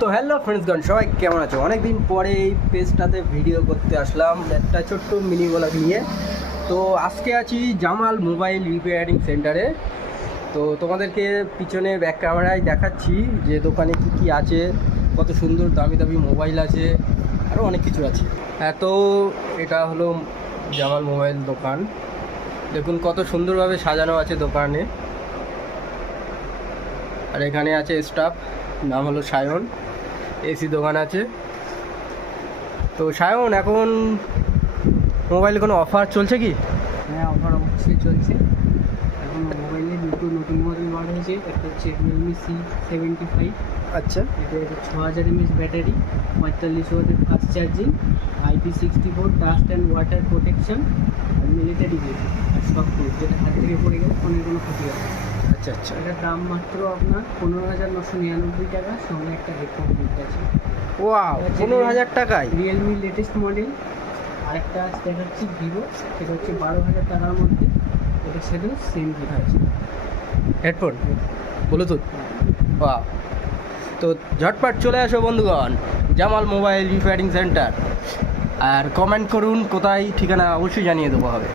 তো হ্যালো ফ্রেন্ডসগণ, সবাই কেমন আছো? অনেক দিন পরে এই পেজটাতে ভিডিও করতে আসলাম একটা ছোট্ট মিনি ব্লগ নিয়ে। তো আজকে আছি জামাল মোবাইল রিপেয়ারিং সেন্টারে। তো তোমাদেরকে পিছনে ব্যাক ক্যামেরায় দেখাচ্ছি যে দোকানে কি কি আছে, কত সুন্দর দামি দামি মোবাইল আছে, আরও অনেক কিছু আছে। তো এটা হলো জামাল মোবাইল দোকান। দেখুন কত সুন্দরভাবে সাজানো আছে দোকানে। আর এখানে আছে স্টাফ, নাম হলো সায়ন, এসি দোকান আছে। তো সায়ন, এখন মোবাইলে কোনো অফার চলছে কি? হ্যাঁ, অফার অবশ্যই চলছে। এখন মোবাইলে নতুন মডেল বার হয়েছে। একটা হচ্ছে রিয়েলমি C75। আচ্ছা, এটা 6000 mAh ব্যাটারি, 45 ওয়াটের fast charging, IP64 dust and water protection, আর মিলিটারি গ্রেড, আর সব প্রুফ, যেটা হাত থেকে পড়ে গেলে ফোনের কোনো ক্ষতি হবে না। আচ্ছা আচ্ছা। এটার দাম মাত্র আপনার 15,999 টাকা, সঙ্গে একটা হেডফোন কিনতে আছে। ওয়াও, 15,000 টাকায় রিয়েলমির লেটেস্ট মডেল। আরেকটা দেখাচ্ছি ভিভো, সেটা হচ্ছে 12,000 টাকার মধ্যে। এটার সাথেও সেম গিফট আছে, হেডফোন ব্লুটুথ। ওয়াও, তো ঝটপট চলে আসো বন্ধুগণ জামাল মোবাইল রিপেয়ারিং সেন্টার, আর কমেন্ট করুন কোথায়, ঠিকানা অবশ্যই জানিয়ে দেবো হবে।